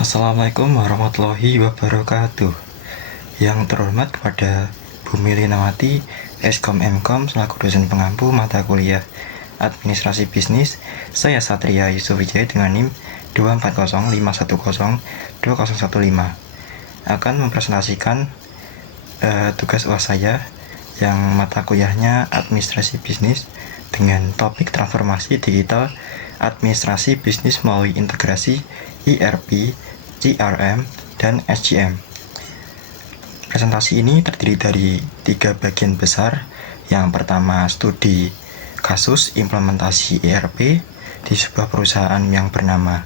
Assalamualaikum warahmatullahi wabarakatuh. Yang terhormat kepada Bu Melinawati, Eskom Mkom selaku dosen pengampu mata kuliah Administrasi Bisnis, saya Satria Yusuf Wijaya dengan NIM 24051020015 akan mempresentasikan tugas UAS saya yang mata kuliahnya Administrasi Bisnis dengan topik transformasi digital administrasi bisnis melalui integrasi ERP, CRM, dan SCM. Presentasi ini terdiri dari 3 bagian besar. Yang pertama, studi kasus implementasi ERP di sebuah perusahaan yang bernama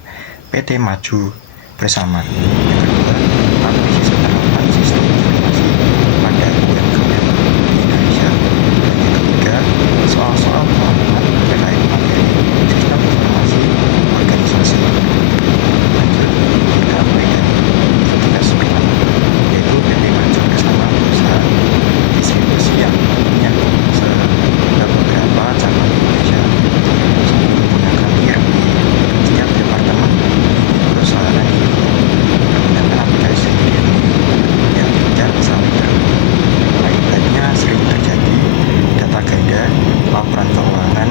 PT Maju Bersama. Yang kedua, analisis penerapan sistem informasi pada UMKM di Indonesia. Dan yang ketiga, soal-soal pengalaman terkait materi sistem informasi organisasi. Lanjut, kita mulai dari tugas pertama, yaitu PT Maju Bersama perusahaan distribusi yang punya beberapa cabang di Indonesia. Menggunakan ERP, setiap departemen di perusahaan ini menggunakan aplikasi sendiri yang tidak saling terhubung. Akibatnya sering terjadi data ganda, laporan keuangan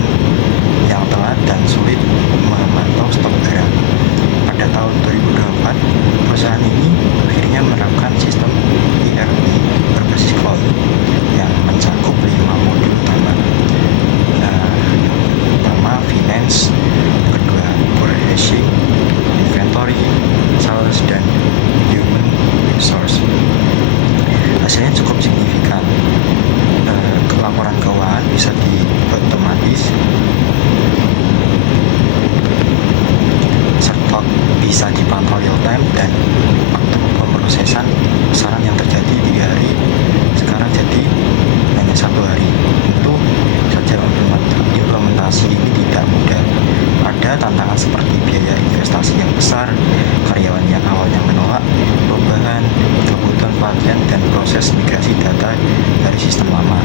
yang telat, dan sulit memantau stok barang. Pada tahun 2024, perusahaan ini akhirnya menerapkan sistem ERP berbasis cloud yang mencakup 5 modul utama. Pertama, finance, kedua, purchasing, inventory, sales, dan human resource. Hasilnya cukup signifikan. Laporan keuangan bisa diotomatis, stok bisa dipantau real time, dan waktu pemrosesan pesanan yang terjadi 3 hari sekarang jadi hanya 1 hari. Tentu saja implementasi ini tidak mudah. Ada tantangan seperti biaya investasi yang besar, karyawan yang awalnya menolak perubahan, kebutuhan pelatihan, dan proses migrasi data dari sistem lama.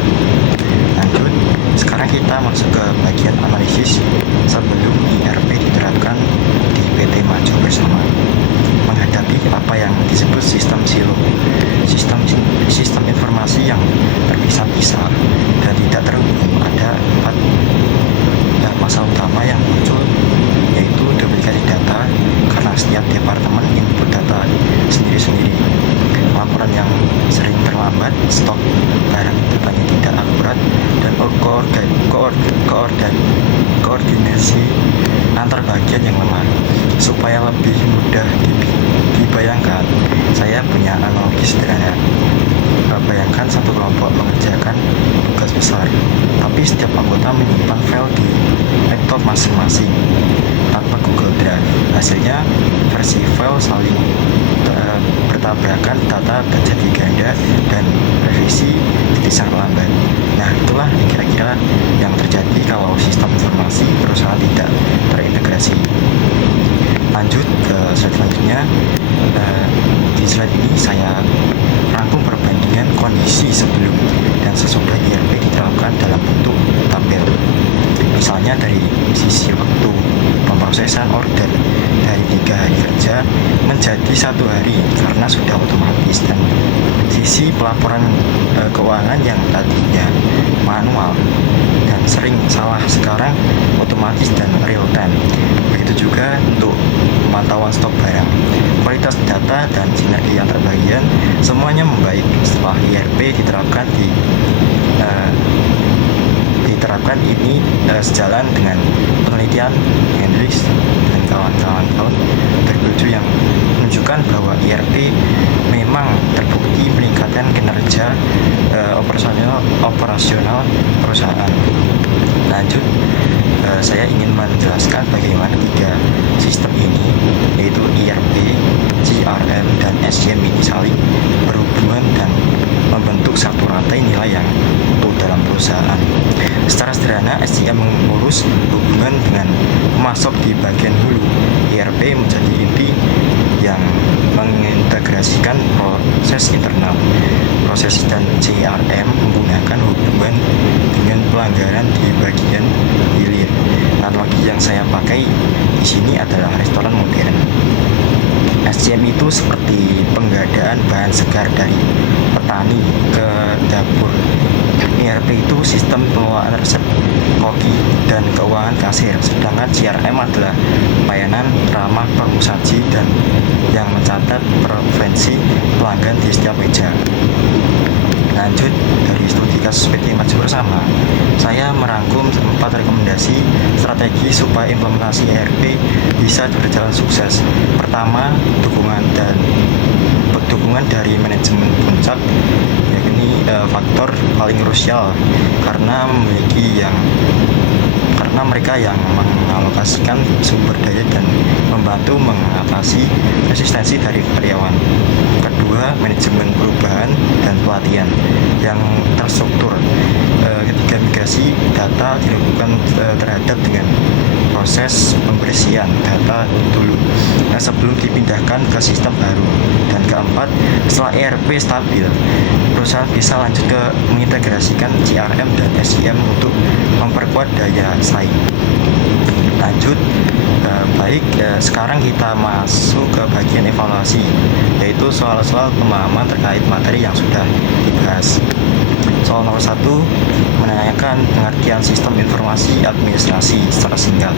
Lanjut, sekarang kita masuk ke bagian analisis sebelum ERP diterapkan di PT Maju Bersama. Menghadapi apa yang disebut sistem silo, sistem informasi yang terpisah-pisah dan tidak terhubung, ada 4 masalah utama yang muncul, yaitu duplikasi data karena setiap departemen input data sendiri-sendiri, laporan yang sering terlambat, stok barang datanya tidak akurat, dan koordinasi antar bagian yang lemah. Supaya lebih mudah dibayangkan, saya punya analogi sederhana. Bayangkan satu kelompok mengerjakan tugas besar, tapi setiap anggota menyimpan file di laptop masing-masing tanpa Google Drive. Hasilnya, versi file saling bertabrakan, data terjadi ganda, dan revisi jadi sangat lambat. Nah, itulah kira-kira yang terjadi kalau sistem informasi perusahaan tidak terintegrasi. Lanjut ke slide selanjutnya. Di slide ini saya rangkum perbandingan kondisi sebelum dan sesudah ERP diterapkan dalam bentuk tabel. Misalnya dari sisi waktu pemrosesan order dari 3 hari kerja menjadi 1 hari karena sudah otomatis, dan sisi pelaporan keuangan yang tadinya manual dan sering salah sekarang otomatis dan real time. Begitu juga untuk pemantauan stok barang, kualitas data, dan sinergi antar bagian semuanya membaik setelah ERP diterapkan ini sejalan dengan penelitian Hendricks dan kawan-kawan tahun 2007 yang menunjukkan bahwa ERP memang terbukti meningkatkan kinerja operasional perusahaan. Lanjut, saya ingin menjelaskan bagaimana 3 sistem ini, yaitu ERP, CRM, dan SCM ini saling berhubungan dan membentuk satu rantai nilai yang utuh dalam perusahaan. Secara sederhana, SCM mengurus hubungan dengan pemasok di bagian hulu. ERP menjadi inti yang mengintegrasikan proses internal. Proses dan CRM menggunakan hubungan dengan pelanggaran di bagian hilir. Analogi yang saya pakai di sini adalah restoran modern. SCM SIM itu seperti penggadaan bahan segar dari petani ke dapur. ERP itu sistem pengelolaan resep koki dan keuangan kasir, sedangkan CRM adalah layanan ramah pengusaji dan yang mencatat preferensi pelanggan di setiap meja. Lanjut dari studi kasus PT Maju Bersama, saya merangkum 4 rekomendasi strategi supaya implementasi ERP bisa berjalan sukses. Pertama, dukungan dari manajemen puncak, yakni faktor paling krusial karena mereka yang mengalokasikan sumber daya dan membantu mengatasi resistensi dari karyawan. Kedua, manajemen perubahan dan pelatihan yang terstruktur. Ketiga, migrasi data dilakukan terhadap dengan proses pembersihan data dulu sebelum dipindahkan ke sistem baru. Dan keempat, setelah ERP stabil, perusahaan bisa lanjut ke mengintegrasikan CRM dan SIM untuk memperkuat daya saing. Lanjut, sekarang kita masuk ke bagian evaluasi, yaitu soal-soal pemahaman terkait materi yang sudah dibahas. Soal nomor 1 menanyakan pengertian sistem informasi administrasi secara singkat.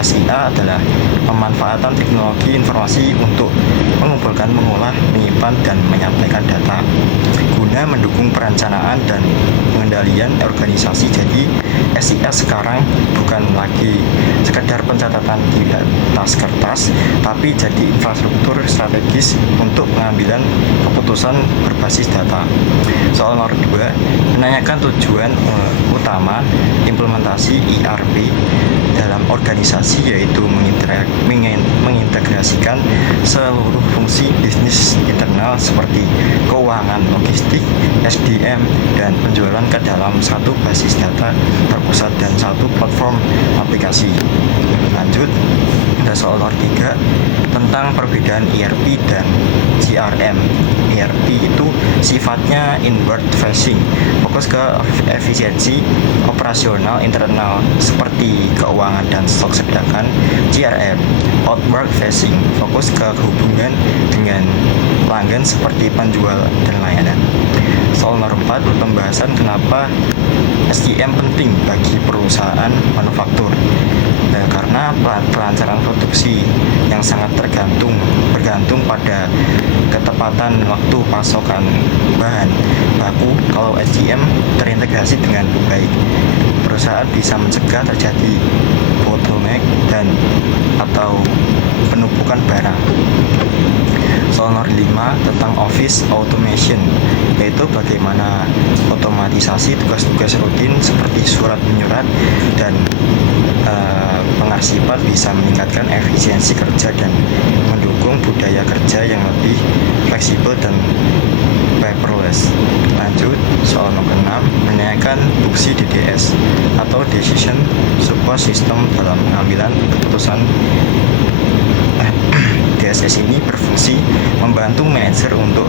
SIA adalah pemanfaatan teknologi informasi untuk mengumpulkan, mengolah, menyimpan, dan menyampaikan data guna mendukung perencanaan dan pengendalian organisasi. Jadi SIA sekarang bukan lagi sekedar pencatatan di atas kertas, tapi jadi infrastruktur strategis untuk pengambilan keputusan berbasis data. Soal nomor 2 menanyakan tujuan utama implementasi ERP dalam organisasi, yaitu mengintegrasikan seluruh fungsi bisnis internal seperti keuangan, logistik, SDM, dan penjualan ke dalam satu basis data terpusat dan satu platform aplikasi. Lanjut, ada soal nomor 3 tentang perbedaan ERP dan CRM. ERP itu sifatnya inward facing, fokus ke efisiensi operasional internal seperti keuangan dan stok, sedangkan CRM outward facing, fokus ke hubungan dengan pelanggan seperti penjual dan layanan. Soal nomor 4 pembahasan kenapa SIM penting bagi perusahaan manufaktur. Karena pelancaran produksi yang sangat bergantung pada ketepatan waktu pasokan bahan baku. Kalau SIM terintegrasi dengan baik, perusahaan bisa mencegah terjadi bottleneck atau penumpukan barang. Soal nomor 5 tentang office automation, yaitu bagaimana otomatisasi tugas-tugas rutin seperti surat menyurat dan pengarsipan bisa meningkatkan efisiensi kerja dan mendukung budaya kerja yang lebih fleksibel dan paperless. Lanjut, soal nomor 6 menanyakan fungsi DDS atau Decision Support System dalam pengambilan keputusan. DSS ini berfungsi membantu manajer untuk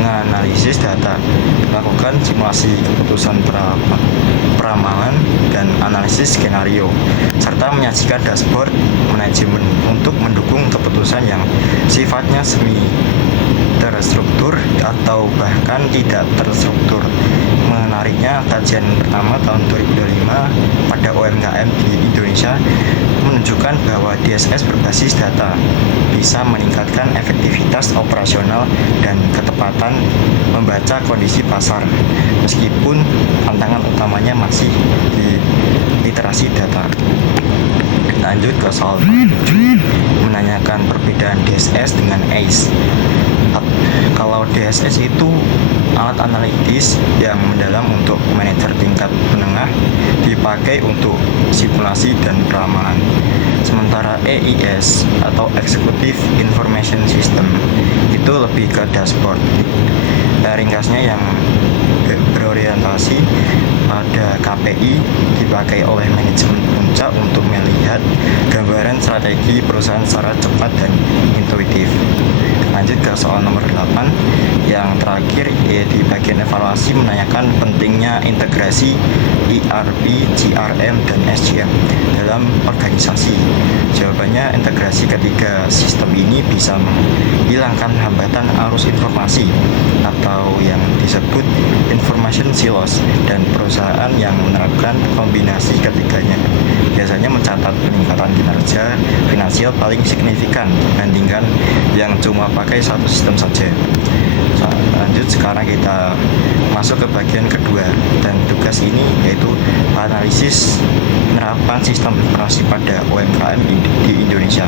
menganalisis data, melakukan simulasi keputusan peramalan dan analisis skenario, serta menyajikan dashboard manajemen untuk mendukung keputusan yang sifatnya semi terstruktur atau bahkan tidak terstruktur. Menariknya, kajian pertama tahun 2025 pada UMKM di Indonesia menunjukkan bahwa DSS berbasis data bisa meningkatkan efektivitas operasional dan ketepatan membaca kondisi pasar, meskipun tantangan utamanya masih di literasi data. Lanjut ke soal 7 menanyakan perbedaan DSS dengan ACE. Kalau DSS itu alat analitis yang mendalam untuk manajer tingkat menengah, dipakai untuk simulasi dan peramalan. Sementara EIS atau Executive Information System itu lebih ke dashboard. Ringkasnya yang berorientasi pada KPI, dipakai oleh manajemen puncak untuk melihat gambaran strategi perusahaan secara cepat dan intuitif. lanjut ke soal nomor 8 yang terakhir, di bagian evaluasi menanyakan pentingnya integrasi ERP, CRM, dan SCM dalam organisasi. Jawabannya, integrasi ketiga sistem ini bisa menghilangkan hambatan arus informasi atau yang disebut information silos, dan perusahaan yang menerapkan kombinasi ketiganya biasanya mencatat peningkatan kinerja finansial paling signifikan dibandingkan yang cuma pakai satu sistem saja. Lanjut, sekarang kita masuk ke bagian kedua, dan tugas ini yaitu analisis penerapan sistem informasi pada UMKM di Indonesia.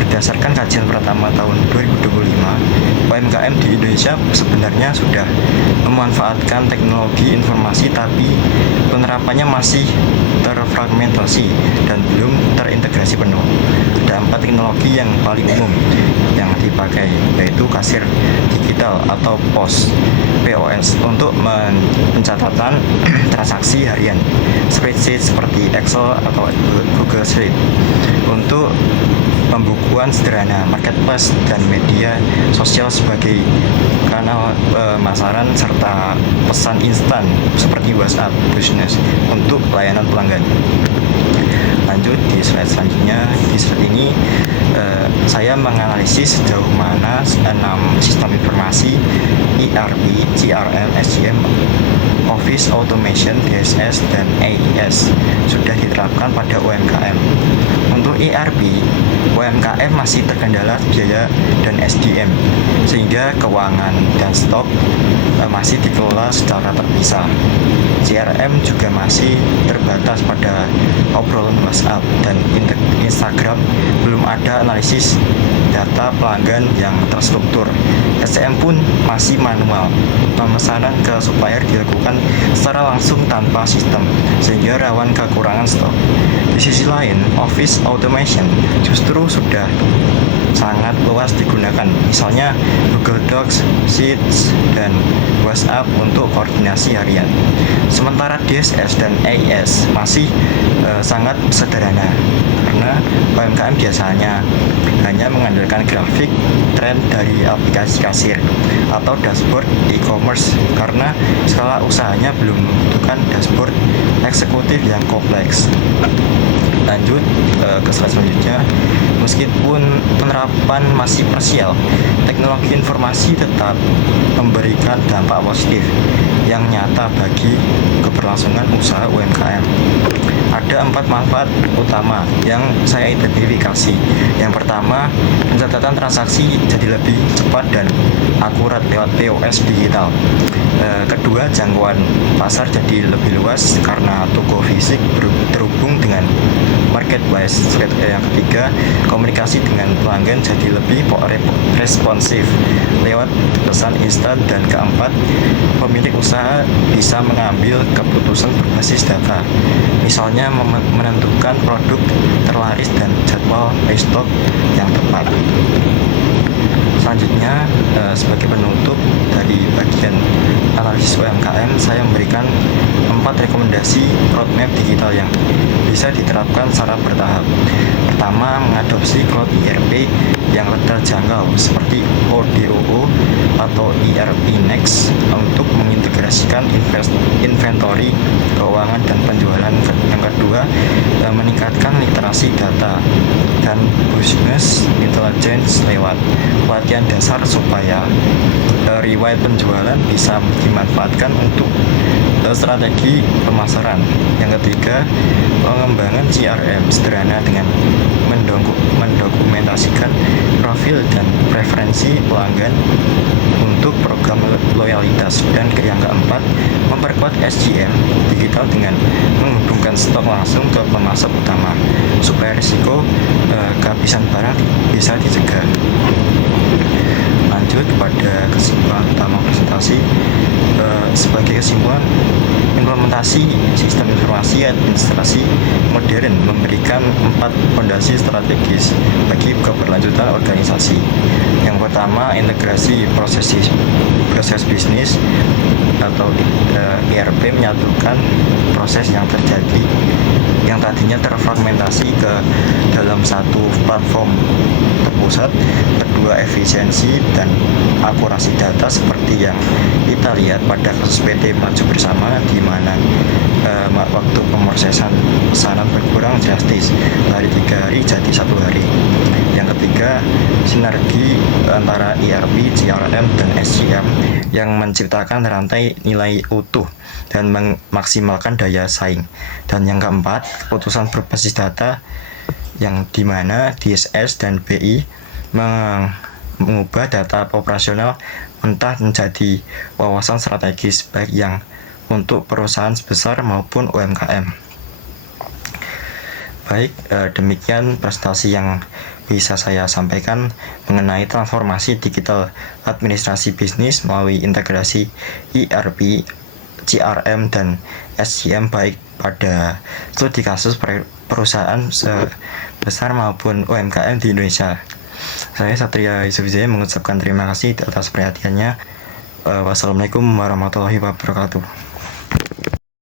Berdasarkan kajian pertama tahun 2025, UMKM di Indonesia sebenarnya sudah memanfaatkan teknologi informasi, tapi penerapannya masih terfragmentasi dan belum terintegrasi penuh. Ada 4 teknologi yang paling umum yang dipakai, yaitu kasir digital atau POS untuk pencatatan transaksi harian, spreadsheet seperti Excel atau Google Sheet untuk pembukuan sederhana, marketplace dan media sosial sebagai kanal pemasaran, serta pesan instan seperti WhatsApp Business untuk pelayanan pelanggan. Lanjut di slide selanjutnya. Di slide ini saya menganalisis sejauh mana 6 sistem informasi ERP, CRM, SCM, Office Automation, DSS, dan AIS sudah diterapkan pada UMKM. Untuk ERP, UMKM masih terkendala biaya dan SDM, sehingga keuangan dan stok masih dikelola secara terpisah. CRM juga masih terbatas pada obrolan WhatsApp dan Instagram, belum ada analisis data pelanggan yang terstruktur. SCM pun masih manual, pemesanan ke supplier dilakukan secara langsung tanpa sistem, sehingga rawan kekurangan stok. Di sisi lain, Office Automation justru sudah sangat luas digunakan, misalnya Google Docs, Sheets, dan WhatsApp untuk koordinasi harian. Sementara DSS dan AIS masih sangat sederhana, karena UMKM biasanya hanya mengandalkan grafik tren dari aplikasi kasir atau dashboard e-commerce, karena skala usahanya belum membutuhkan dashboard eksekutif yang kompleks. Lanjut ke slide selanjutnya. Meskipun penerapan masih parsial, teknologi informasi tetap memberikan dampak positif yang nyata bagi keberlangsungan usaha UMKM. Ada 4 manfaat utama yang saya identifikasi. Yang pertama, pencatatan transaksi jadi lebih cepat dan akurat lewat POS digital. Kedua, jangkauan pasar jadi lebih luas karena toko fisik terhubung dengan marketplace. Yang ketiga, komunikasi dengan pelanggan jadi lebih responsif lewat pesan instan. Dan keempat, pemilik usaha bisa mengambil keputusan berbasis data, misalnya menentukan produk terlaris dan jadwal restock yang tepat. Selanjutnya, sebagai penutup dari bagian analisis UMKM, saya memberikan 4 rekomendasi roadmap digital yang bisa diterapkan secara bertahap. Pertama, mengadopsi cloud ERP yang terjangkau seperti ODOO atau ERP Next untuk mengintegrasikan inventory, keuangan, dan penjualan. Yang kedua, meningkatkan literasi data dan business intelligence lewat pelatihan dasar supaya riwayat penjualan bisa dimanfaatkan untuk strategi pemasaran. Yang ketiga, pengembangan CRM sederhana dengan mendokumentasikan profil dan preferensi pelanggan untuk program loyalitas. Dan yang keempat, memperkuat SCM digital dengan menghubungkan stok langsung ke pemasok utama supaya risiko kehabisan barang bisa dicegah. Lanjut pada kesimpulan utama presentasi. Sebagai kesimpulan, implementasi sistem informasi administrasi modern memberikan 4 fondasi strategis bagi keberlanjutan organisasi. Yang pertama, integrasi proses bisnis atau ERP menyatukan proses yang terjadi yang tadinya terfragmentasi ke dalam satu platform terpusat. Kedua, efisiensi dan akurasi data seperti yang kita lihat pada kasus PT Maju Bersama, di mana waktu pemrosesan pesanan berkurang drastis dari 3 hari jadi 1 hari. Yang ketiga, sinergi antara ERP, CRM, dan SCM yang menciptakan rantai nilai utuh dan memaksimalkan daya saing. Dan yang keempat, keputusan berbasis data yang dimana DSS dan BI mengubah data operasional mentah menjadi wawasan strategis, baik yang untuk perusahaan besar maupun UMKM. Baik, demikian presentasi yang bisa saya sampaikan mengenai transformasi digital administrasi bisnis melalui integrasi ERP, CRM, dan SCM baik pada studi kasus perusahaan sebesar maupun UMKM di Indonesia. Saya Satria Yusufzai mengucapkan terima kasih atas perhatiannya. Wassalamualaikum warahmatullahi wabarakatuh.